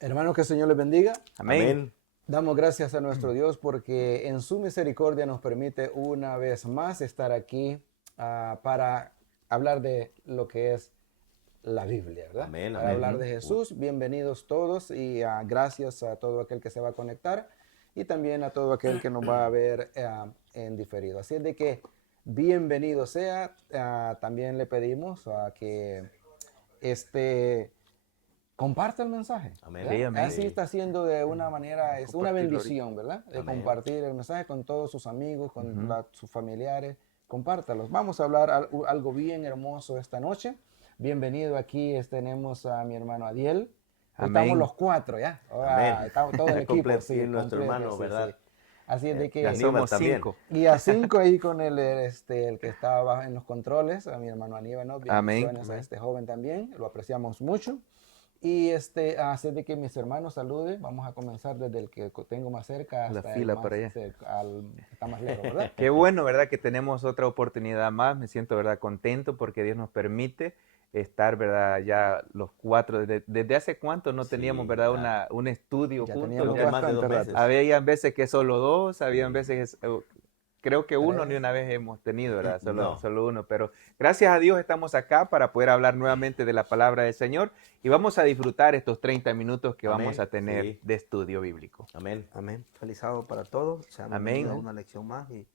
Hermanos, que el Señor les bendiga. Amén. Damos gracias a nuestro Dios porque en su misericordia nos permite una vez más estar aquí para hablar de lo que es la Biblia, ¿verdad? Amén, Para amén. hablar de Jesús. Bienvenidos todos y gracias a todo aquel que se va a conectar y también a todo aquel que nos va a ver en diferido. Así es de que bienvenido sea. También le pedimos que este comparte el mensaje, Amén. ¿verdad? Sí, amén. Así está haciendo de una manera, es una Compartirlo ahorita. bendición, ¿verdad? De Amén. compartir el mensaje con todos sus amigos, con Ujú. sus familiares. Compártalos. Vamos a hablar algo bien hermoso esta noche. Bienvenido aquí, tenemos a mi hermano Adiel. Hoy Amén. estamos los cuatro, ¿ya? Amén. Estamos todo el equipo, Completo. sí, Y nuestro completo, hermano, sí, ¿verdad? sí. Así es de que... Ya Aníbal somos también. 5. Y a 5 ahí con el que estaba en los controles, a mi hermano Aníbal, ¿no? Amén. Bendiciones a este joven también, lo apreciamos mucho. Y así de que mis hermanos saluden, vamos a comenzar desde el que tengo más cerca La hasta fila el más para allá. cerca, al que está más lejos, ¿verdad? Qué bueno, ¿verdad? Que tenemos otra oportunidad más. Me siento, ¿verdad? Contento porque Dios nos permite estar, ¿verdad? Ya los 4. ¿Desde hace cuánto no Sí, teníamos, ¿verdad? ¿verdad? Un estudio Ya juntos? teníamos Creo que más de 2 bastante rato. meses. Había veces que solo 2, habían Sí. veces, creo que uno ni Tres. una vez hemos tenido, ¿verdad? No. Solo uno. Pero gracias a Dios estamos acá para poder hablar nuevamente de la palabra del Señor y vamos a disfrutar estos 30 minutos que vamos Amén. a tener Sí. de estudio bíblico. Amén. Amén. Feliz sábado para todos. Sean Amén. bienvenidos a una lección más y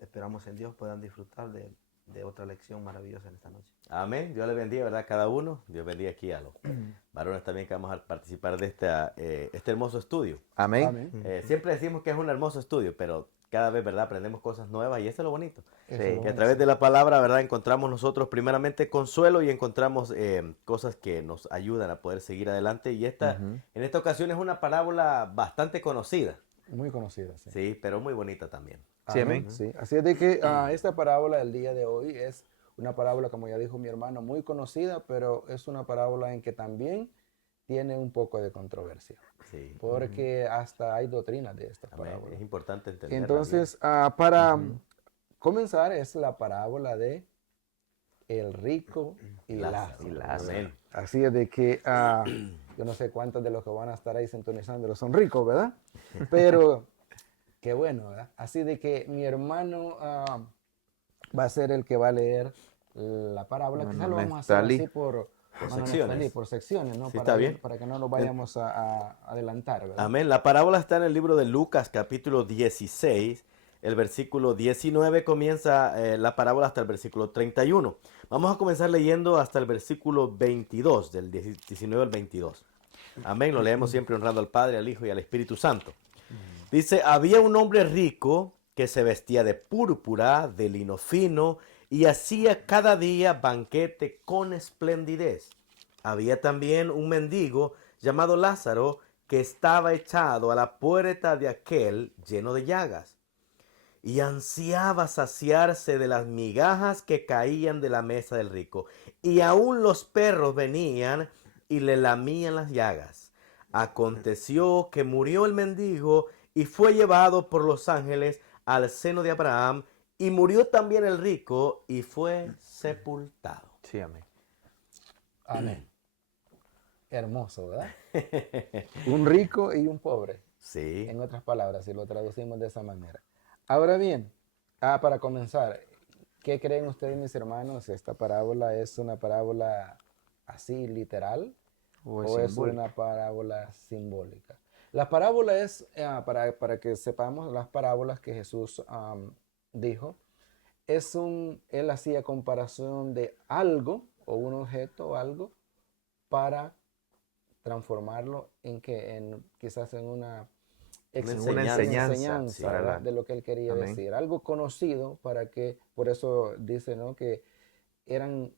esperamos en Dios puedan disfrutar de otra lección maravillosa en esta noche. Amén. Dios le bendiga, ¿verdad? Cada uno. Dios bendiga aquí a los varones también que vamos a participar de este hermoso estudio. Amén. Amén. Siempre decimos que es un hermoso estudio, pero cada vez, ¿verdad? Aprendemos cosas nuevas y eso es lo bonito. Eso Sí. es lo Que a bueno, través sí. de la palabra, ¿verdad? Encontramos nosotros primeramente consuelo y encontramos cosas que nos ayudan a poder seguir adelante. Y en esta ocasión es una parábola bastante conocida, Muy conocida, sí. sí, pero muy bonita también. Sí, amén. Sí. Así es de que esta parábola del día de hoy es una parábola, como ya dijo mi hermano, muy conocida, pero es una parábola en que también tiene un poco de controversia, Sí. porque hasta hay doctrinas de esta Amén. parábola. Es importante entenderla Entonces, para comenzar, es la parábola de el rico y bien. Lázaro. Y Lázaro. Amén. Así es de que yo no sé cuántos de los que van a estar ahí sintonizándolo son ricos, ¿verdad? Pero qué bueno, ¿verdad? Así de que mi hermano va a ser el que va a leer la parábola. Quizás lo vamos a hacer Neftalí. así por secciones. Neftalí, por secciones, ¿no? Sí, está bien. Para que no nos vayamos a adelantar, ¿verdad? Amén. La parábola está en el libro de Lucas, capítulo 16. El versículo 19 comienza la parábola hasta el versículo 31. Vamos a comenzar leyendo hasta el versículo 22, del 19 al 22. Amén. Lo leemos siempre honrando al Padre, al Hijo y al Espíritu Santo. Dice, había un hombre rico que se vestía de púrpura, de lino fino, y hacía cada día banquete con esplendidez. Había también un mendigo llamado Lázaro que estaba echado a la puerta de aquel lleno de llagas y ansiaba saciarse de las migajas que caían de la mesa del rico. Y aún los perros venían y le lamían las llagas. Aconteció que murió el mendigo y fue llevado por los ángeles al seno de Abraham. Y murió también el rico y fue sepultado. Sí, amén. Amén. Hermoso, ¿verdad? Un rico y un pobre. Sí. En otras palabras, si lo traducimos de esa manera. Ahora bien, para comenzar, ¿qué creen ustedes, mis hermanos? ¿Esta parábola es una parábola así literal o es una parábola simbólica? La parábola es, para que sepamos, las parábolas que Jesús dijo, él hacía comparación de algo o un objeto o algo para transformarlo quizás en una enseñanza, sí, ¿verdad? De lo que él quería Amén. decir. Algo conocido por eso dice, ¿no? Que eran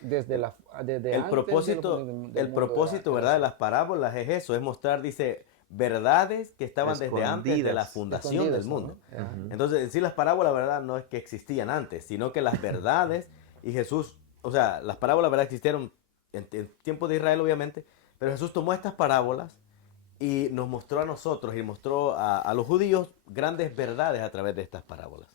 desde El antes propósito, del el mundo propósito, ¿verdad? De las parábolas es eso, es mostrar, dice, verdades que estaban desde antes de la Escondidas. fundación del mundo. ¿no? Ajá. Entonces, en sí las parábolas, ¿verdad? No es que existían antes, sino que las verdades y Jesús, o sea, las parábolas, ¿verdad? Existieron en tiempo de Israel, obviamente, pero Jesús tomó estas parábolas y nos mostró a nosotros y mostró a los judíos grandes verdades a través de estas parábolas,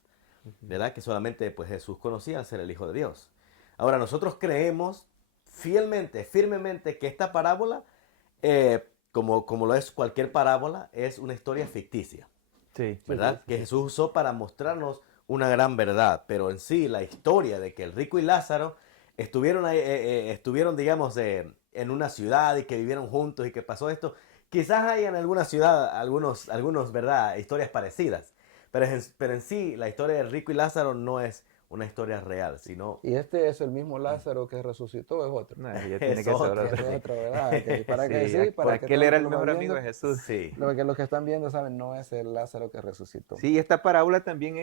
¿verdad? Que solamente pues Jesús conocía al ser el Hijo de Dios. Ahora, nosotros creemos fielmente, firmemente que esta parábola como lo es cualquier parábola, es una historia ficticia, Sí. ¿verdad? Que Jesús usó para mostrarnos una gran verdad, pero en sí la historia de que el rico y Lázaro estuvieron, digamos, en una ciudad y que vivieron juntos y que pasó esto, quizás hay en alguna ciudad algunos, ¿verdad? Historias parecidas, pero en sí la historia del rico y Lázaro no es una historia real, sino Y este es el mismo Lázaro que resucitó, es otro. No, ya tiene es que ser otro. otro. Es otro, ¿verdad? Que para que Sí, sí, para que porque él todo el era que el lo va mejor amigo viendo, de Jesús. Sí. lo que los que están viendo saben, no es el Lázaro que resucitó. Sí, esta parábola también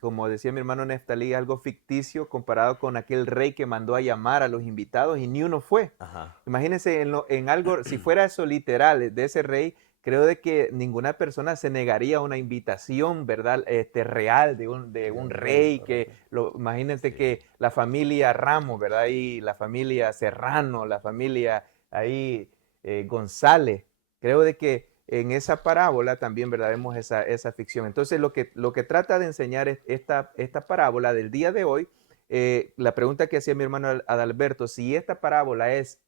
como decía mi hermano Neftalí, algo ficticio comparado con aquel rey que mandó a llamar a los invitados y ni uno fue. Ajá. Imagínense en algo, si fuera eso literal de ese rey, creo de que ninguna persona se negaría a una invitación, ¿verdad? Real de un rey, que imagínense Sí. que la familia Ramos, ¿verdad? Y la familia Serrano, la familia ahí González, creo de que en esa parábola también, ¿verdad? Vemos esa ficción. Entonces, lo que trata de enseñar esta parábola del día de hoy, la pregunta que hacía mi hermano Adalberto, si esta parábola es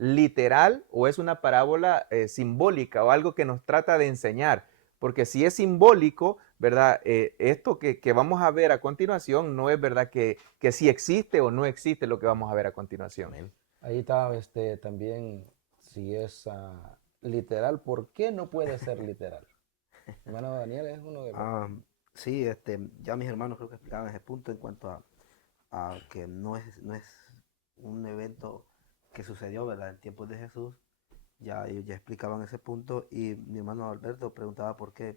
literal o es una parábola simbólica o algo que nos trata de enseñar. Porque si es simbólico, ¿verdad? Esto que vamos a ver a continuación no es verdad que si existe o no existe lo que vamos a ver a continuación. Amén. Ahí está también, si es literal, ¿por qué no puede ser literal? Hermano Daniel es uno de los... Sí, ya mis hermanos creo que explicaban ese punto en cuanto a que no es un evento que sucedió, ¿verdad? En tiempos de Jesús. Ya ellos ya explicaban ese punto y mi hermano Alberto preguntaba por qué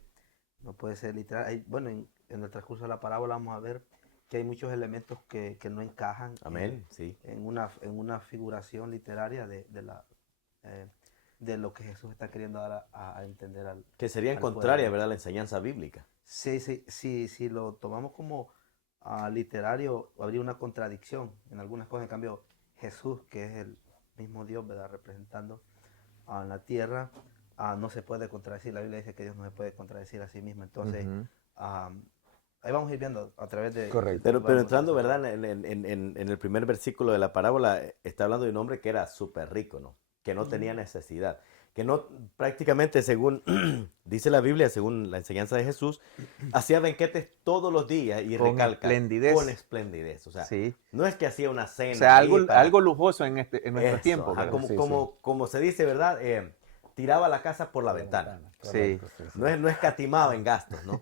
no puede ser literal. Bueno, en el transcurso de la parábola vamos a ver que hay muchos elementos que no encajan Amén, sí. en una figuración literaria de lo que Jesús está queriendo dar a entender Que serían al contrarias, pueblo. ¿verdad? A la enseñanza bíblica. Sí, sí, sí, si lo tomamos como literario, habría una contradicción en algunas cosas. En cambio, Jesús, que es el mismo Dios, ¿verdad? Representando a la tierra, no se puede contradecir. La Biblia dice que Dios no se puede contradecir a sí mismo. Entonces, ahí vamos a ir viendo a través de... Correcto. Pero entrando, ¿verdad? En el primer versículo de la parábola, está hablando de un hombre que era súper rico, ¿no? Que no tenía necesidad. Que no, prácticamente, según dice la Biblia, según la enseñanza de Jesús, hacía banquetes todos los días y Con recalca, esplendidez. con esplendidez. O sea, Sí. no es que hacía una O cena sea, ahí para... algo lujoso en nuestros Eso, tiempos, ajá, ¿verdad? Sí, como se dice, ¿verdad? Tiraba la casa por la ventana. Correcto, sí, sí. No escatimaba en gastos, ¿no?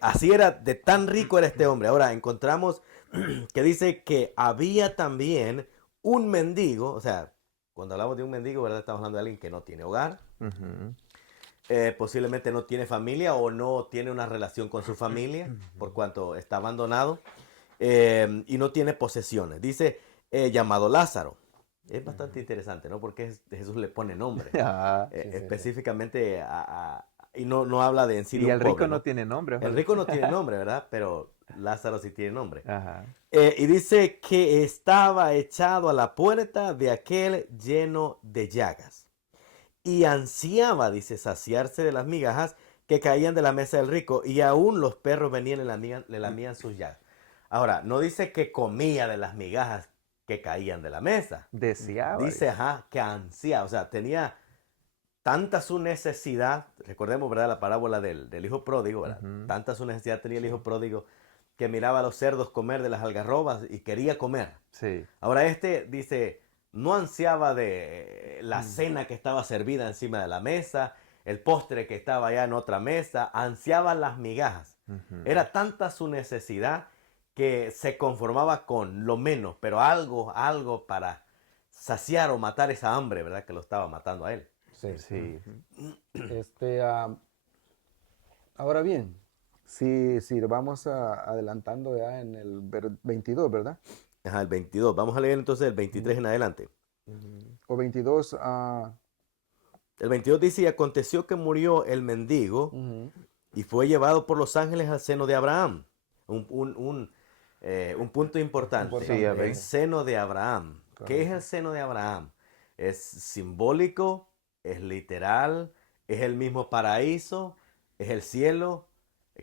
Así era, de tan rico era este hombre. Ahora encontramos que dice que había también un mendigo, o sea, cuando hablamos de un mendigo, ¿verdad? Estamos hablando de alguien que no tiene hogar, Ujú. posiblemente no tiene familia o no tiene una relación con su familia, por cuanto está abandonado, y no tiene posesiones. Dice, llamado Lázaro. Es bastante interesante, ¿no? Porque Jesús le pone nombre. Ah, sí, sí. Específicamente y no habla de en sí de y un el rico pobre, no tiene nombre. El ojalá. rico no tiene nombre, ¿verdad? Pero Lázaro sí tiene nombre. Ajá. Y dice que estaba echado a la puerta de aquel lleno de llagas. Y ansiaba, dice, saciarse de las migajas que caían de la mesa del rico. Y aún los perros venían y le lamían sus llagas. Ahora, no dice que comía de las migajas que caían de la mesa. Deseaba. Dice, ajá, que ansiaba. O sea, tenía tanta su necesidad, recordemos, ¿verdad? La parábola del hijo pródigo, ¿verdad? Ujú. Tanta su necesidad tenía el hijo pródigo que miraba a los cerdos comer de las algarrobas y quería comer. Sí. Ahora dice, no ansiaba de la cena que estaba servida encima de la mesa, el postre que estaba allá en otra mesa, ansiaba las migajas. Ujú. Era tanta su necesidad que se conformaba con lo menos, pero algo para saciar o matar esa hambre, ¿verdad? Que lo estaba matando a él. Sí. Sí. Ahora bien, si vamos adelantando ya en el 22, ¿verdad? Ajá, el 22. Vamos a leer entonces el 23 en adelante. O 22, El 22 dice, y aconteció que murió el mendigo y fue llevado por los ángeles al seno de Abraham. Un punto importante. Sí, a ver. El seno de Abraham. ¿Qué es el seno de Abraham? ¿Es simbólico? ¿Es literal? ¿Es el mismo paraíso? ¿Es el cielo?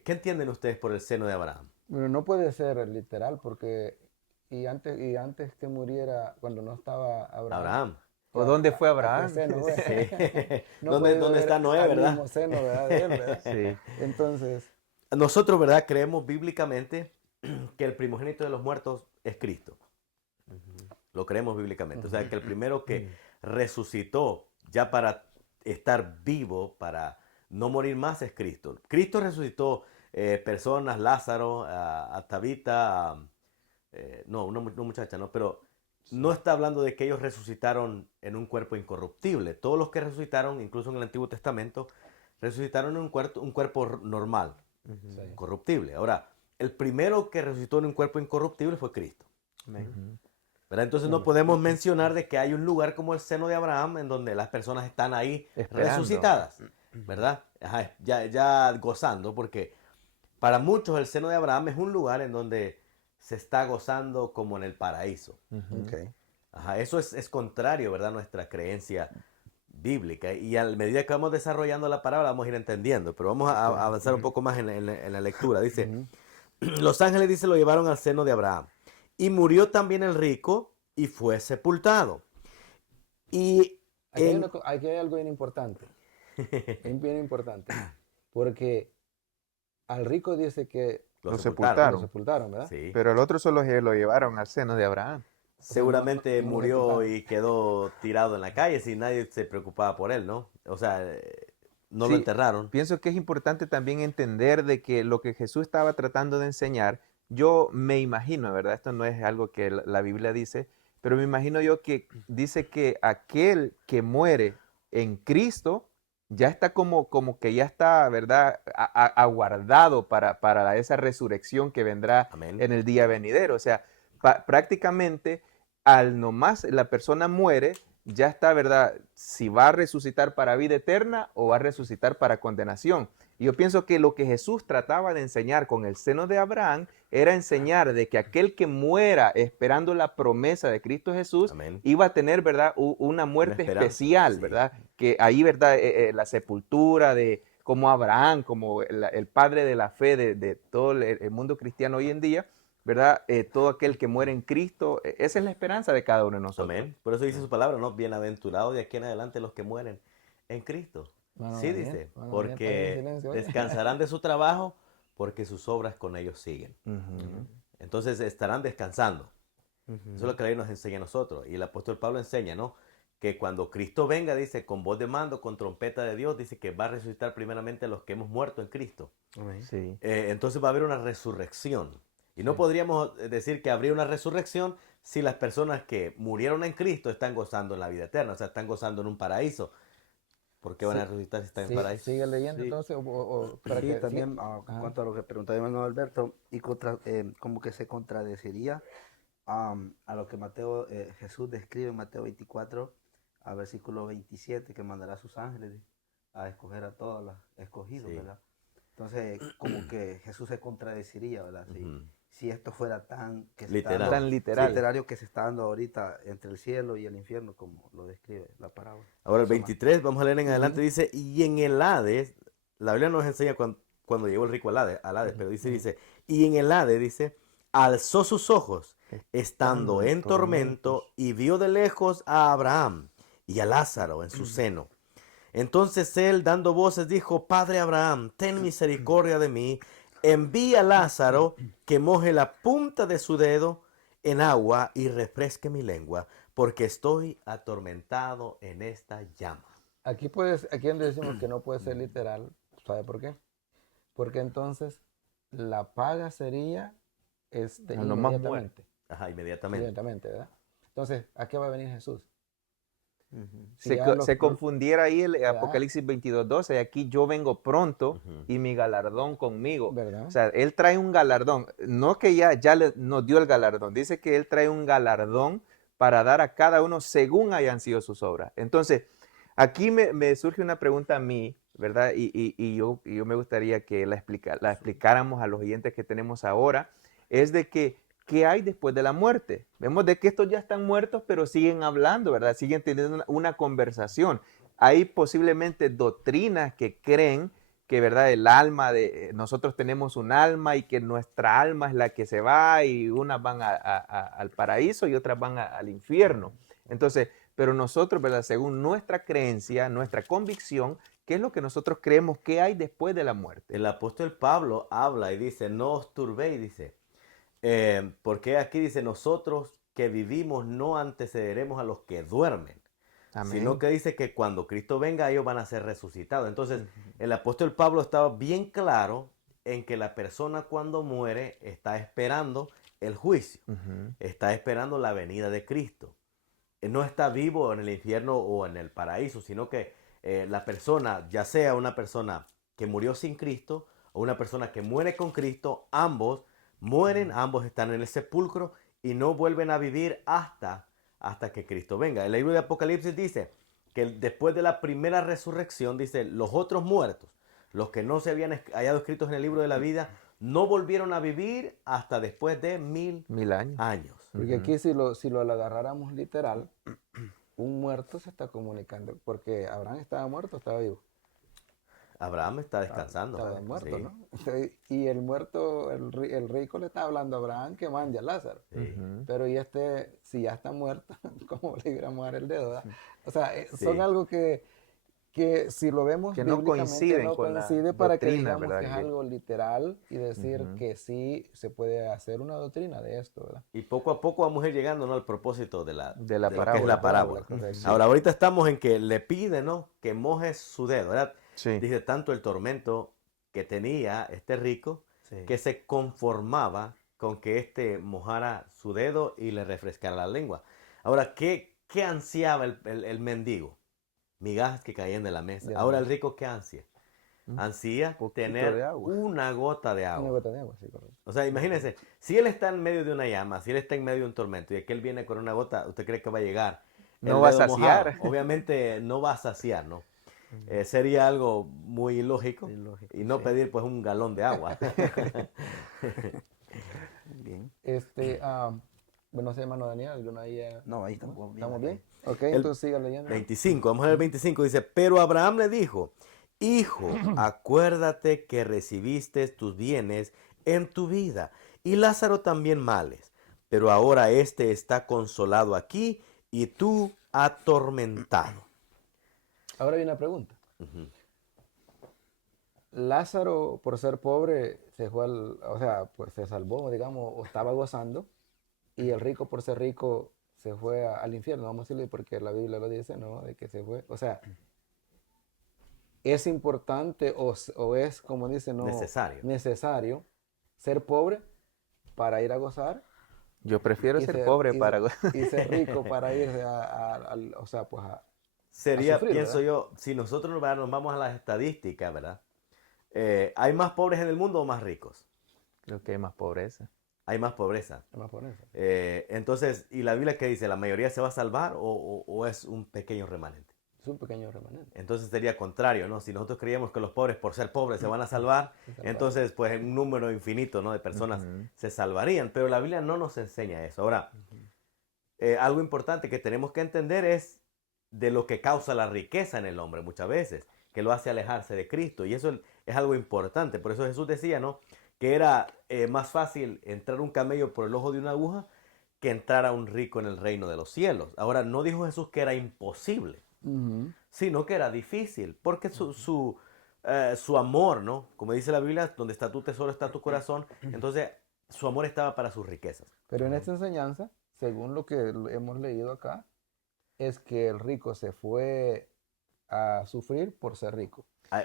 ¿Qué entienden ustedes por el seno de Abraham? Bueno, no puede ser literal porque y antes que muriera, cuando no estaba Abraham, ¿O dónde fue ¿A Abraham? qué seno, güey? Sí. No ¿Dónde, puede dónde ver está Noé, al verdad? mismo seno, ¿verdad? De él, ¿verdad? Sí. Entonces, Nosotros, ¿verdad? Creemos bíblicamente que el primogénito de los muertos es Cristo. Lo creemos bíblicamente. O sea, que el primero que resucitó ya para estar vivo, para no morir más, es Cristo. Cristo resucitó personas, Lázaro, a Tabita, no, una muchacha, ¿no? Pero no está hablando de que ellos resucitaron en un cuerpo incorruptible. Todos los que resucitaron, incluso en el Antiguo Testamento, resucitaron en un cuerpo normal, sí. incorruptible. Ahora, el primero que resucitó en un cuerpo incorruptible fue Cristo. Amén. ¿Verdad? Entonces no podemos mencionar de que hay un lugar como el seno de Abraham en donde las personas están ahí Esperando. resucitadas, ¿verdad? Ajá, ya gozando, porque para muchos el seno de Abraham es un lugar en donde se está gozando como en el paraíso. Ujú. Ok. Ajá, eso es contrario, ¿verdad? A nuestra creencia bíblica. Y a medida que vamos desarrollando la palabra vamos a ir entendiendo, pero vamos a avanzar un poco más en la lectura. Dice, Ujú. los ángeles, dice, lo llevaron al seno de Abraham. Y murió también el rico y fue sepultado. Y Aquí hay algo bien importante. Es bien importante. Porque al rico dice que lo Lo lo sepultaron. sepultaron, ¿verdad? Sí. Pero el otro solo se lo llevaron al seno de Abraham. Seguramente no lo murió sepultaron. y quedó tirado en la calle si nadie se preocupaba por él, ¿no? O sea, no lo Sí, enterraron. Pienso que es importante también entender de que lo que Jesús estaba tratando de enseñar, yo me imagino, ¿verdad? Esto no es algo que la Biblia dice, pero me imagino yo que dice que aquel que muere en Cristo ya está como que ya está, ¿verdad? Aguardado para esa resurrección que vendrá Amén. en el día venidero. O sea, prácticamente al nomás la persona muere, ya está, ¿verdad? Si va a resucitar para vida eterna o va a resucitar para condenación. Y yo pienso que lo que Jesús trataba de enseñar con el seno de Abraham era enseñar de que aquel que muera esperando la promesa de Cristo Jesús Amén. iba a tener, ¿verdad? Una muerte esperanza, especial, sí. ¿verdad? Que ahí, ¿verdad? La sepultura de como Abraham, como el padre de la fe de todo el mundo cristiano hoy en día, ¿verdad? Todo aquel que muere en Cristo, esa es la esperanza de cada uno de nosotros. Amén. Por eso dice su palabra, ¿no? Bienaventurados de aquí en adelante los que mueren en Cristo. Mano, Sí, va bien, dice, mano, va bien, está bien en porque silencio, oye. descansarán de su trabajo porque sus obras con ellos siguen. Ujú. Entonces estarán descansando. Eso es lo que la ley nos enseña a nosotros. Y el apóstol Pablo enseña, ¿no? Que cuando Cristo venga, dice, con voz de mando, con trompeta de Dios, dice que va a resucitar primeramente a los que hemos muerto en Cristo. Amén. Sí. Entonces va a haber una resurrección. Y no Sí. podríamos decir que habría una resurrección si las personas que murieron en Cristo están gozando en la vida eterna, o sea, están gozando en un paraíso. ¿Por qué van a resucitar si están en Sí, paraíso? sigue leyendo Sí. entonces, o para Sí, que también siga. en Ajá. cuanto a lo que preguntaba hermano Alberto, y como que se contradeciría a lo que Jesús describe en Mateo 24, a versículo 27, que mandará a sus ángeles a escoger a todos los escogidos, Sí. ¿verdad? Entonces, como que Jesús se contradeciría, ¿verdad? Ujú. Si esto fuera tan, que se Literal. está dando- Tan literal. literario que se está dando ahorita entre el cielo y el infierno, como lo describe la parábola. Ahora el Eso más. 23, vamos a leer en adelante, dice, y en el Hades, la Biblia nos enseña cuando llegó el rico al Hades, pero dice, y en el Hades, dice, alzó sus ojos, estando en tormento, y vio de lejos a Abraham y a Lázaro en su seno. Entonces él, dando voces, dijo, Padre Abraham, ten misericordia de mí, envía a Lázaro que moje la punta de su dedo en agua y refresque mi lengua, porque estoy atormentado en esta llama. Aquí donde decimos que no puede ser literal, ¿sabe por qué? Porque entonces la paga sería A lo más inmediatamente. Ajá, inmediatamente. Inmediatamente, ¿verdad? Entonces, ¿a qué va a venir Jesús? Si Se, ya co- los- se confundiera ahí el ¿verdad? Apocalipsis 22:12, aquí yo vengo pronto Ujú. y mi galardón conmigo. ¿Verdad? O sea, él trae un galardón, no que ya nos dio el galardón, dice que él trae un galardón para dar a cada uno según hayan sido sus obras. Entonces, aquí me surge una pregunta a mí, ¿verdad? Y yo me gustaría que la explicáramos a los oyentes que tenemos ahora, es de que, ¿qué hay después de la muerte? Vemos de que estos ya están muertos, pero siguen hablando, ¿verdad? Siguen teniendo una conversación. Hay posiblemente doctrinas que creen que, ¿verdad? El alma nosotros tenemos un alma y que nuestra alma es la que se va y unas van al paraíso y otras van al infierno. Entonces, pero nosotros, ¿verdad? Según nuestra creencia, nuestra convicción, ¿qué es lo que nosotros creemos que hay después de la muerte? El apóstol Pablo habla y dice, no os turbéis, dice, porque aquí dice, nosotros que vivimos no antecederemos a los que duermen, sino que dice que cuando Cristo venga ellos van a ser resucitados. Entonces, el apóstol Pablo estaba bien claro en que la persona cuando muere está esperando el juicio, está esperando la venida de Cristo. No está vivo en el infierno o en el paraíso, sino que la persona, ya sea una persona que murió sin Cristo o una persona que muere con Cristo, ambos mueren, ambos están en el sepulcro y no vuelven a vivir hasta que Cristo venga. El libro de Apocalipsis dice que después de la primera resurrección, dice, los otros muertos, los que no se habían hallado escritos en el libro de la vida, no volvieron a vivir hasta después de 1000 años. Porque aquí si lo agarráramos literal, un muerto se está comunicando, porque Abraham estaba muerto, estaba vivo. Abraham está descansando. Estaba muerto, Sí. ¿no? Y el muerto, el rico le está hablando a Abraham que mande a Lázaro. Sí. Pero y si ya está muerto, ¿cómo le iba a mojar el dedo? ¿Verdad? O sea, Sí. son algo que si lo vemos Que no bíblicamente, coinciden no con la coincide para que doctrina, digamos ¿verdad? que es algo literal y decir que sí se puede hacer una doctrina de esto, ¿verdad? Y poco a poco vamos a ir llegando, ¿no?, al propósito de la lo que es la parábola. parábola. Correcto. Ahora, ahorita estamos en que le pide, ¿no?, que moje su dedo, ¿verdad? Sí. Dice tanto el tormento que tenía este rico Sí. que se conformaba con que éste mojara su dedo y le refrescara la lengua. Ahora, ¿qué ansiaba el mendigo? Migajas que caían de la mesa. Ya. Ahora el rico, ¿qué ansía? Ansía poquito tener de agua. una gota de Una agua. gota de agua, sí, correcto. O sea, imagínense, si él está en medio de una llama, si él está en medio de un tormento y aquel viene con una gota, ¿usted cree que va a llegar? No el va a dedo saciar. mojado? Obviamente no va a saciar, ¿no? Sería algo muy ilógico Ilógico, y no sí. pedir pues un galón de agua. Bien. Bueno, no sé, hermano Daniel, ¿alguna ahí? No, ahí estamos bien. ¿Estamos bien? Ok, El entonces siga leyendo. 25, vamos a ver el 25, dice, pero Abraham le dijo, hijo, acuérdate que recibiste tus bienes en tu vida y Lázaro también males, pero ahora éste está consolado aquí y tú atormentado. Ahora viene una pregunta. Ujú. Lázaro, por ser pobre, se fue o sea, pues se salvó, digamos, o estaba gozando, y el rico, por ser rico, se fue al infierno, vamos a decirle, porque la Biblia lo dice, ¿no? De que se fue. O sea, ¿es importante o es, como dice, no Necesario. ser pobre para ir a gozar? Yo prefiero y ser pobre para... y ser rico para irse o sea, pues Sería, sufrir, pienso ¿verdad? yo, si nosotros nos vamos a las estadísticas, ¿verdad? ¿Hay más pobres en el mundo o más ricos? Creo que hay más pobreza. Hay más pobreza. Además por eso. Entonces, ¿y la Biblia qué dice? ¿La mayoría se va a salvar o es un pequeño remanente? Es un pequeño remanente. Entonces sería contrario, ¿no? Si nosotros creíamos que los pobres por ser pobres se van a salvar, entonces pues un número infinito, ¿no?, de personas se salvarían. Pero la Biblia no nos enseña eso. Ahora, algo importante que tenemos que entender es de lo que causa la riqueza en el hombre muchas veces, que lo hace alejarse de Cristo. Y eso es algo importante. Por eso Jesús decía, ¿no?, que era más fácil entrar un camello por el ojo de una aguja que entrar a un rico en el reino de los cielos. Ahora, no dijo Jesús que era imposible, sino que era difícil, porque su amor, ¿no? Como dice la Biblia, donde está tu tesoro está tu corazón, entonces su amor estaba para sus riquezas. Pero en esta enseñanza, según lo que hemos leído acá, es que el rico se fue a sufrir por ser rico.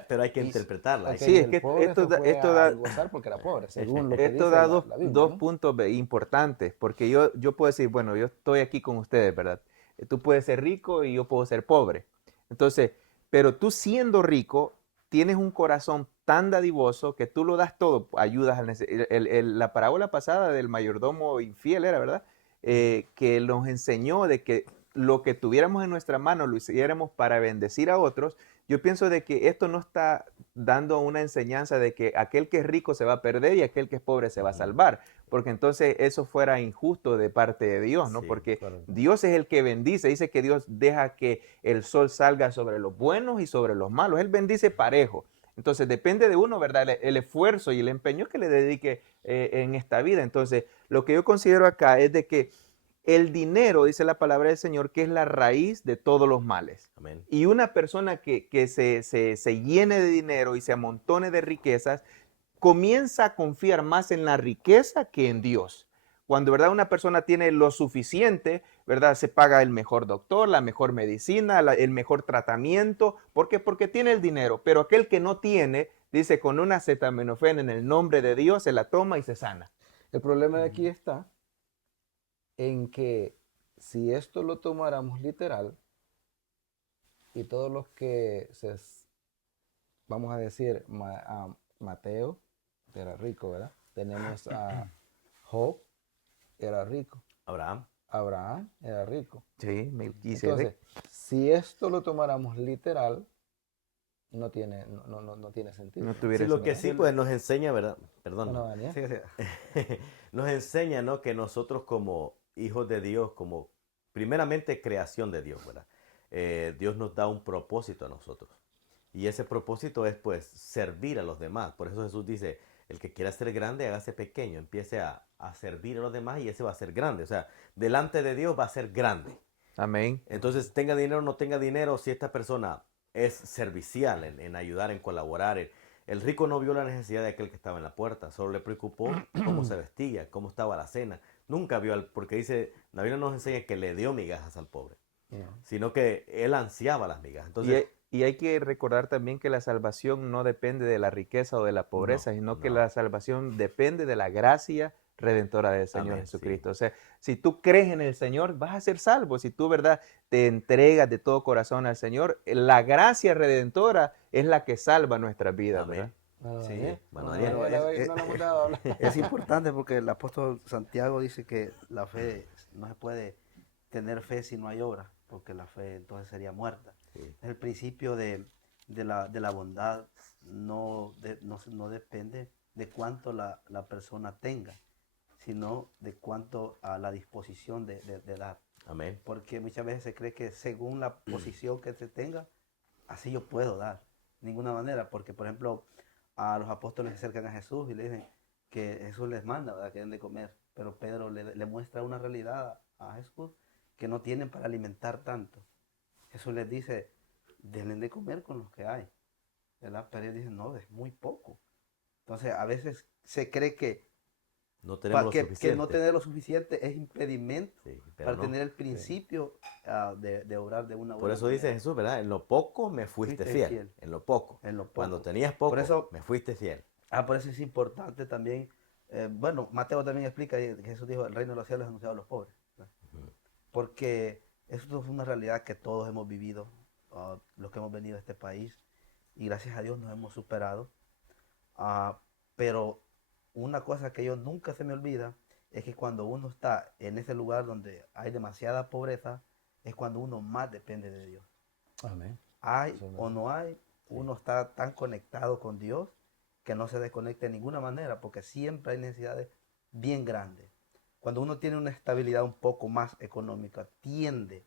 Pero hay que Y- interpretarla. Ok, Sí, es el que pobre esto se fue esto a da- gozar porque era pobre, según lo que Esto dice da la Biblia, dos ¿no? puntos importantes, porque yo puedo decir, bueno, yo estoy aquí con ustedes, ¿verdad? Tú puedes ser rico y yo puedo ser pobre. Entonces, pero tú siendo rico, tienes un corazón tan dadivoso que tú lo das todo, ayudas al la parábola pasada del mayordomo infiel era, ¿verdad? Que nos enseñó de que lo que tuviéramos en nuestra mano lo hiciéramos para bendecir a otros. Yo pienso de que esto no está dando una enseñanza de que aquel que es rico se va a perder y aquel que es pobre se va a salvar, porque entonces eso fuera injusto de parte de Dios, ¿no? Sí, Porque correcto. Dios es el que bendice, dice que Dios deja que el sol salga sobre los buenos y sobre los malos, Él bendice parejo. Entonces depende de uno, ¿verdad? El esfuerzo y el empeño que le dedique en esta vida. Entonces, lo que yo considero acá es de que el dinero, dice la palabra del Señor, que es la raíz de todos los males. Amén. Y una persona que se llene de dinero y se amontone de riquezas, comienza a confiar más en la riqueza que en Dios. Cuando, ¿verdad?, una persona tiene lo suficiente, ¿verdad?, se paga el mejor doctor, la mejor medicina, el mejor tratamiento. ¿Por qué? Porque tiene el dinero. Pero aquel que no tiene, dice, con una acetaminofén en el nombre de Dios, se la toma y se sana. El problema de aquí está en que si esto lo tomáramos literal y todos los que vamos a decir, Mateo era rico, ¿verdad? Tenemos a Job, era rico. Abraham era rico. Sí, Melquisedec. Entonces, si esto lo tomáramos literal, no tiene sentido. No tuviera Sí, lo que sí, sentido. pues nos enseña, ¿verdad? Perdón. No, Daniel. Sí, sí. Nos enseña, ¿no?, que nosotros como hijos de Dios, como primeramente creación de Dios, ¿verdad? Dios nos da un propósito a nosotros. Y ese propósito es, pues, servir a los demás. Por eso Jesús dice, el que quiera ser grande, hágase pequeño. Empiece a servir a los demás y ese va a ser grande. O sea, delante de Dios va a ser grande. Amén. Entonces, tenga dinero o no tenga dinero, si esta persona es servicial en ayudar, en colaborar. El rico no vio la necesidad de aquel que estaba en la puerta, solo le preocupó cómo se vestía, cómo estaba la cena. Nunca vio, porque dice, la Biblia nos enseña que le dio migajas al pobre, sino que él ansiaba las migajas. Entonces, Y hay que recordar también que la salvación no depende de la riqueza o de la pobreza, sino que la salvación depende de la gracia redentora del Señor Amén, Jesucristo. sí. O sea, si tú crees en el Señor, vas a ser salvo. Si tú, ¿verdad?, te entregas de todo corazón al Señor, la gracia redentora es la que salva nuestras vidas, amén. ¿verdad? Sí, Daniel. bueno, No, Daniel, Daniel, no le hemos dado a hablar. Es importante porque el apóstol Santiago dice que la fe no se puede tener fe si no hay obra, porque la fe entonces sería muerta. Sí. El principio de la bondad no depende de cuánto la persona tenga, sino de cuánto a la disposición de dar. Amén. Porque muchas veces se cree que según la posición que se tenga, así yo puedo dar. De ninguna manera, porque por ejemplo, a los apóstoles se acercan a Jesús y le dicen que Jesús les manda, ¿verdad?, que den de comer. Pero Pedro le muestra una realidad a Jesús que no tienen para alimentar tanto. Jesús les dice, denle de comer con los que hay, ¿verdad? Pero ellos dicen, no, es muy poco. Entonces, a veces se cree que No tenemos lo que suficiente. no tener lo suficiente es impedimento Sí, pero para no. tener el principio de obrar de una Por buena eso dice manera. Jesús, ¿verdad? En lo poco me fuiste Fuiste fiel. fiel. En lo poco. En lo poco. Cuando tenías poco, Por eso- me fuiste fiel. Por eso es importante también, bueno, Mateo también explica que Jesús dijo, el reino de los cielos es anunciado a los pobres, ¿verdad? Porque eso es una realidad que todos hemos vivido, los que hemos venido a este país, y gracias a Dios nos hemos superado. Pero una cosa que yo nunca se me olvida es que cuando uno está en ese lugar donde hay demasiada pobreza, es cuando uno más depende de Dios. Amén. Hay Eso es o no hay, uno está tan conectado con Dios que no se desconecta de ninguna manera, porque siempre hay necesidades bien grandes. Cuando uno tiene una estabilidad un poco más económica, tiende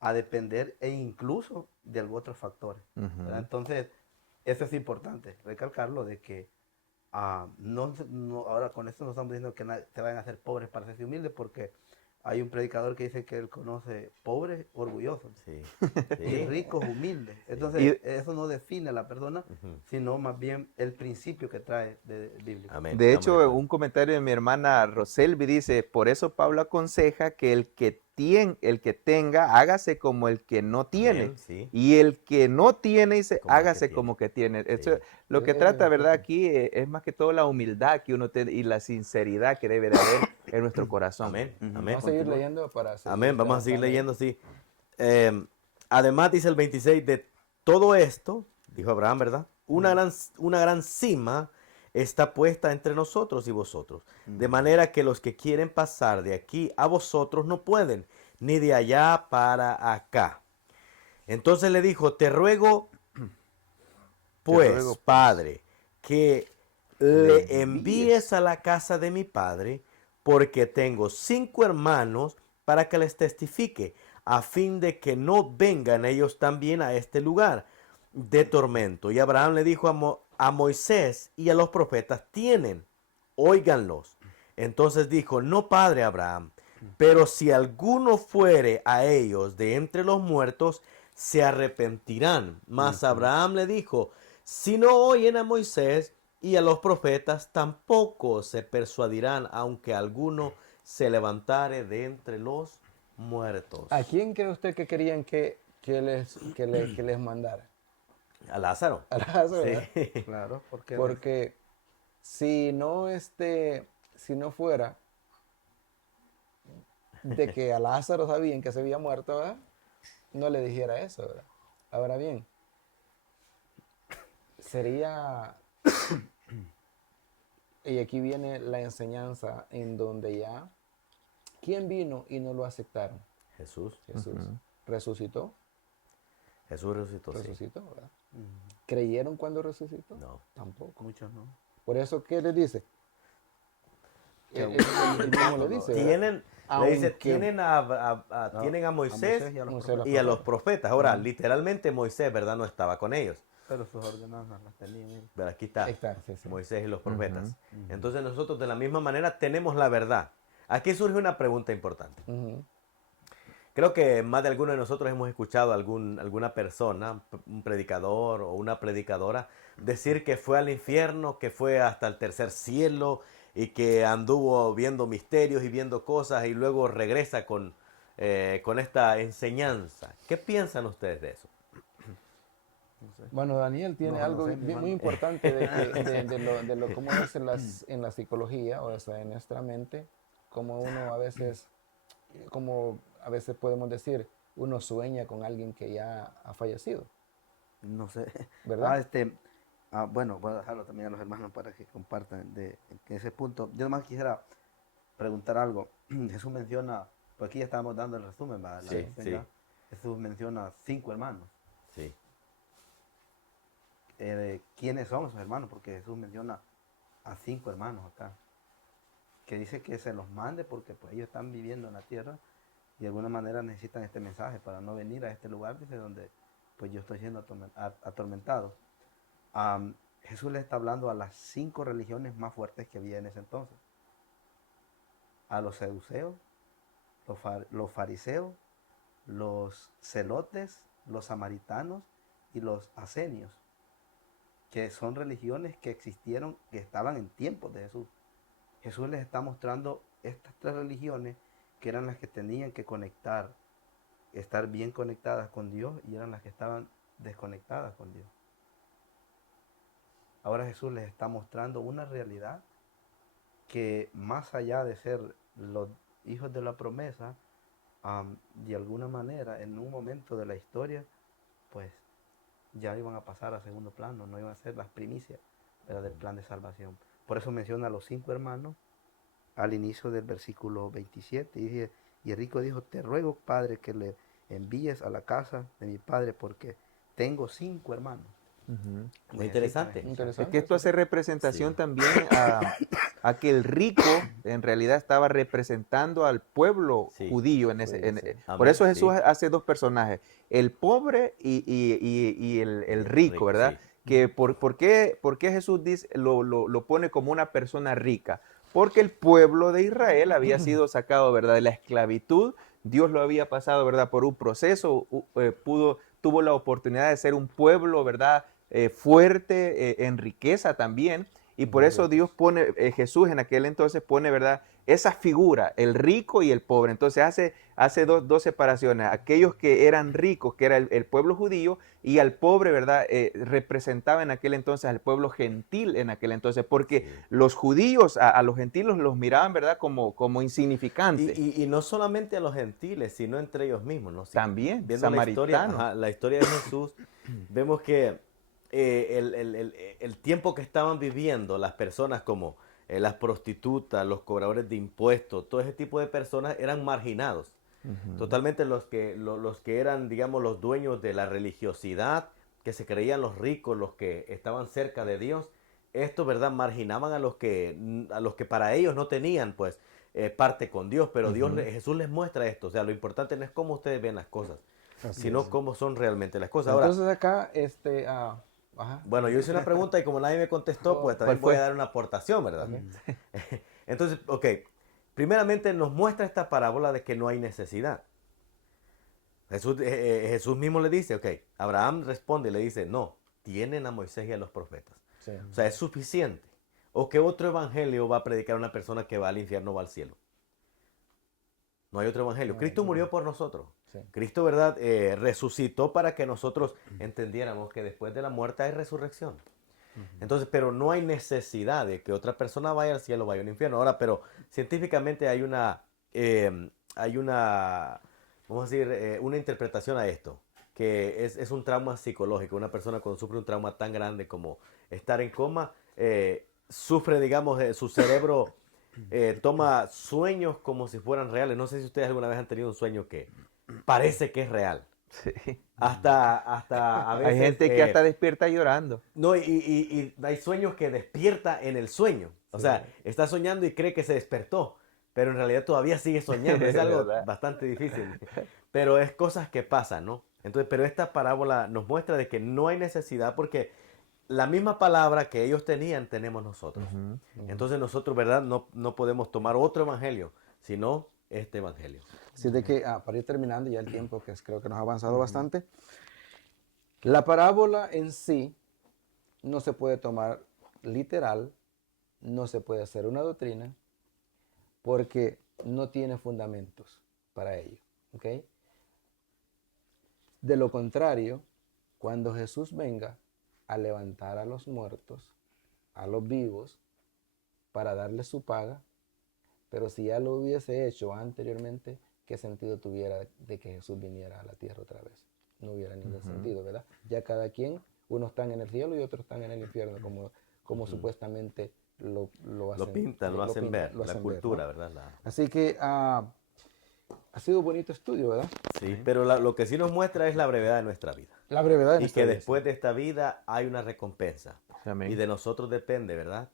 a depender e incluso de otros factores, ¿verdad? Entonces, eso es importante, recalcarlo de que ahora con esto no estamos diciendo que te vayan a hacer pobres para ser humildes, porque hay un predicador que dice que él conoce pobres orgullosos Sí. y Sí. ricos humildes. Entonces, eso no define a la persona, sino más bien el principio que trae bíblico. Amén. De Estamos hecho, acuerdo. un comentario de mi hermana Roselvi dice, por eso Pablo aconseja que el que tenga, hágase como el que no tiene. Amén, sí. Y el que no tiene, dice, Como el que hágase tiene. como que tiene. Sí. Esto, lo que trata, ¿verdad? Aquí es más que todo la humildad que uno tiene y la sinceridad que debe de haber en nuestro corazón. Amén. Ujú. Amén. Vamos a seguir leyendo para seguir Amén, vamos a seguir avanzando. leyendo, sí. Además dice el 26, de todo esto, dijo Abraham, ¿verdad? Una gran cima está puesta entre nosotros y vosotros, de manera que los que quieren pasar de aquí a vosotros no pueden, ni de allá para acá. Entonces le dijo, te ruego, pues, ruego, pues, Padre, que le envíes a la casa de mi padre, porque tengo 5 hermanos, para que les testifique, a fin de que no vengan ellos también a este lugar de tormento. Y Abraham le dijo a Moisés y a los profetas, tienen, óiganlos. Entonces dijo, no, padre Abraham, Pero si alguno fuere a ellos de entre los muertos, se arrepentirán. Mas Abraham le dijo, si no oyen a Moisés y a los profetas, tampoco se persuadirán, aunque alguno se levantare de entre los muertos. ¿A quién cree usted que querían que les mandara? A Lázaro. A Lázaro, ¿verdad? Sí. Claro, porque Porque si no, si no fuera de que a Lázaro sabían que se había muerto, ¿verdad? No le dijera eso, ¿verdad? Ahora bien, sería, y aquí viene la enseñanza en donde ya, ¿quién vino y no lo aceptaron? Jesús. Jesús. Resucitó, Jesús resucitó. Sí. resucitó, ¿verdad? ¿Creyeron cuando resucitó? No. Tampoco. muchos no. Por eso, ¿qué les dice? Él mismo lo dice, ¿verdad? Tienen, le dice, Aunque- tienen tienen a Moisés y a los Moisés, profetas, y a los profetas. Ahora, literalmente Moisés, ¿verdad? No estaba con ellos. pero sus ordenanzas las tenían ellos. Pero aquí está, Ahí está, sí, sí. Moisés y los profetas. Entonces nosotros de la misma manera tenemos la verdad. Aquí surge una pregunta importante. Ujú. Creo que más de alguno de nosotros hemos escuchado a alguna persona, un predicador o una predicadora, decir que fue al infierno, que fue hasta el tercer cielo y que anduvo viendo misterios y viendo cosas y luego regresa con esta enseñanza. ¿Qué piensan ustedes de eso? No sé. Bueno, Daniel tiene No, algo no sé, mi muy hermano. importante de lo cómo es en la psicología, o sea, en nuestra mente, como uno a veces, como a veces podemos decir, uno sueña con alguien que ya ha fallecido, No sé. ¿verdad? Bueno, voy a dejarlo también a los hermanos para que compartan de ese punto. Yo nomás quisiera preguntar algo. Jesús menciona, pues aquí ya estábamos dando el resumen, ¿verdad? La Sí, lección sí. ya. Jesús menciona 5 hermanos. Sí. ¿Quiénes son esos hermanos? Porque Jesús menciona a 5 hermanos acá. Que dice que se los mande porque pues ellos están viviendo en la tierra y de alguna manera necesitan este mensaje para no venir a este lugar, dice, donde pues yo estoy siendo atormentado. Jesús le está hablando a las 5 religiones más fuertes que había en ese entonces. A los seduceos, los fariseos, los celotes, los samaritanos y los asenios, que son religiones que existieron, que estaban en tiempos de Jesús. Jesús les está mostrando estas 3 religiones que eran las que tenían que conectar, estar bien conectadas con Dios y eran las que estaban desconectadas con Dios. Ahora Jesús les está mostrando una realidad que más allá de ser los hijos de la promesa, de alguna manera en un momento de la historia, pues ya iban a pasar a segundo plano, no iban a ser las primicias, ¿verdad?, del plan de salvación. Por eso menciona a los 5 hermanos al inicio del versículo 27. Y dice, y el rico dijo, te ruego, Padre, que le envíes a la casa de mi padre porque tengo 5 hermanos. Muy interesante. Interesante. Es que esto hace representación Sí. también a que el rico en realidad estaba representando al pueblo Sí. judío. Sí. Por Amén, eso Jesús sí. hace 2 personajes, el pobre y el rico, ¿verdad? Sí. Que por qué Jesús dice, lo pone como una persona rica? Porque el pueblo de Israel había sido sacado, ¿verdad?, de la esclavitud. Dios lo había pasado, ¿verdad?, por un proceso, tuvo la oportunidad de ser un pueblo, ¿verdad?, fuerte, en riqueza también. Y por eso Dios pone, Jesús en aquel entonces pone, ¿verdad?, esa figura, el rico y el pobre. Entonces hace dos separaciones. Aquellos que eran ricos, que era el pueblo judío, y al pobre, ¿verdad?, representaba en aquel entonces al pueblo gentil en aquel entonces, porque Sí. los judíos a los gentiles los miraban, ¿verdad?, como insignificantes. Y no solamente a los gentiles, sino entre ellos mismos, ¿no? Si También, viendo la historia, samaritanos. la historia de Jesús, vemos que el tiempo que estaban viviendo las personas como las prostitutas, los cobradores de impuestos, todo ese tipo de personas eran marginados. Totalmente los que eran, digamos, los dueños de la religiosidad, que se creían los ricos, los que estaban cerca de Dios, estos, ¿verdad?, marginaban a los que para ellos no tenían, pues, parte con Dios, pero Jesús les muestra esto. O sea, lo importante no es cómo ustedes ven las cosas, sino cómo son realmente las cosas. Ahora, Entonces acá, ajá. bueno, yo hice una pregunta y como nadie me contestó, pues también ¿Cuál fue? voy a dar una aportación, ¿verdad? Entonces, ok, primeramente nos muestra esta parábola de que no hay necesidad. Jesús mismo le dice, ok, Abraham responde y le dice, no, tienen a Moisés y a los profetas. Sí. O sea, es suficiente. ¿O qué otro evangelio va a predicar una persona que va al infierno o va al cielo? No hay otro evangelio. No, Cristo no. murió por nosotros. Sí. Cristo, ¿verdad? Resucitó para que nosotros entendiéramos que después de la muerte hay resurrección. Entonces, pero no hay necesidad de que otra persona vaya al cielo o vaya al infierno. Ahora, pero científicamente hay una, vamos a decir, una interpretación a esto, que es un trauma psicológico. Una persona cuando sufre un trauma tan grande como estar en coma, sufre, digamos, su cerebro toma sueños como si fueran reales. No sé si ustedes alguna vez han tenido un sueño que parece que es real. Sí. Hasta a veces... Hay gente que hasta despierta llorando. No, y hay sueños que despierta en el sueño. O sea, está soñando y cree que se despertó, pero en realidad todavía sigue soñando. Es algo ¿Verdad? bastante difícil. Pero es cosas que pasan, ¿no? Entonces, pero esta parábola nos muestra de que no hay necesidad porque la misma palabra que ellos tenían, tenemos nosotros. Entonces nosotros, ¿verdad? No podemos tomar otro evangelio, sino este evangelio. Así de que, para ir terminando ya el tiempo, que creo que nos ha avanzado bastante, la parábola en sí no se puede tomar literal, no se puede hacer una doctrina, porque no tiene fundamentos para ello. ¿Ok? De lo contrario, cuando Jesús venga a levantar a los muertos, a los vivos, para darles su paga, pero si ya lo hubiese hecho anteriormente, ¿qué sentido tuviera de que Jesús viniera a la tierra otra vez? No hubiera ningún sentido, ¿verdad? Ya cada quien, unos están en el cielo y otros están en el infierno, como supuestamente lo hacen. Lo pintan, lo hacen ver, lo la hacen cultura, ver, ¿no? ¿verdad? Así que ha sido un bonito estudio, ¿verdad? Sí, pero lo que sí nos muestra es la brevedad de nuestra vida. La brevedad de Y nuestra que vida, después de esta vida hay una recompensa. Amén. Y de nosotros depende, ¿verdad?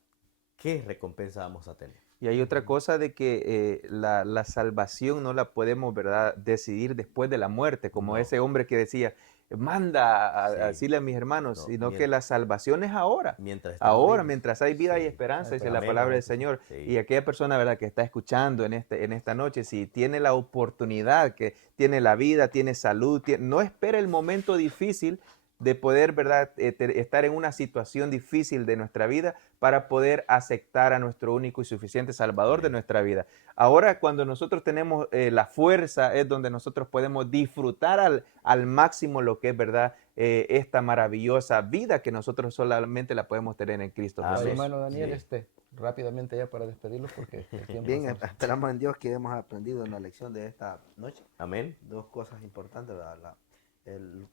¿Qué recompensa vamos a tener? Y hay otra cosa de que la salvación no la podemos, ¿verdad?, decidir después de la muerte, como No. ese hombre que decía, manda a Sí. decirle a mis hermanos, No, sino que mientras- la salvación es ahora. Mientras estamos Ahora, vivos. mientras hay vida y Sí. esperanza, dice Amén. la palabra del Sí, sí. Señor. Sí. Y aquella persona, ¿verdad?, que está escuchando en esta noche, si tiene la oportunidad, que tiene la vida, tiene salud, no espera el momento difícil de poder, ¿verdad?, estar en una situación difícil de nuestra vida para poder aceptar a nuestro único y suficiente Salvador de Amén. nuestra vida. Ahora, cuando nosotros tenemos la fuerza, es donde nosotros podemos disfrutar al máximo lo que es, ¿verdad?, esta maravillosa vida que nosotros solamente la podemos tener en Cristo Amén. Jesús. Hermano Daniel, Sí. rápidamente ya para despedirlos porque el tiempo Bien, se nos- esperamos en Dios que hemos aprendido en la lección de esta noche Amén. dos cosas importantes, ¿verdad?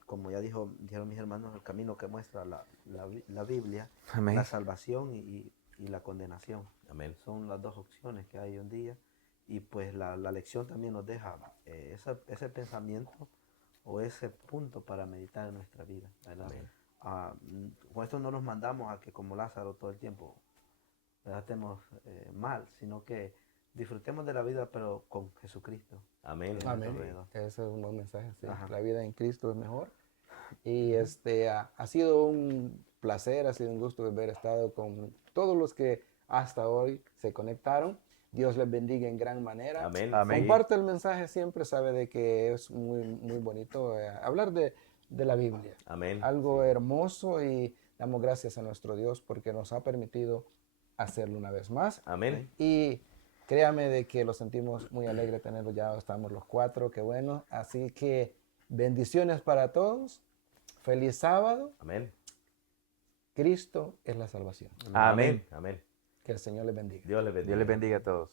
Como ya dijeron mis hermanos, el camino que muestra la Biblia, Amén. la salvación y la condenación. Amén. Son las dos opciones que hay hoy en día. Y pues la lección también nos deja ese pensamiento o ese punto para meditar en nuestra vida, ¿verdad? Con esto no nos mandamos a que como Lázaro todo el tiempo, ¿verdad?, estemos mal, sino que disfrutemos de la vida pero con Jesucristo. Amén. Amén. alrededor. Ese es un buen mensaje, sí. Ajá. La vida en Cristo es mejor. Y ha sido un placer, ha sido un gusto haber estado con todos los que hasta hoy se conectaron. Dios les bendiga en gran manera. Amén. Amén. Comparte el mensaje siempre, sabe de que es muy, muy bonito hablar de la Biblia. Amén. Algo hermoso, y damos gracias a nuestro Dios porque nos ha permitido hacerlo una vez más. Amén. Y créame de que lo sentimos muy alegre tenerlo, ya estamos los cuatro, qué bueno. Así que bendiciones para todos, feliz sábado, Amén. Cristo es la salvación. Amén. Amén. Que el Señor les bendiga. Dios les bendiga. Dios les bendiga a todos.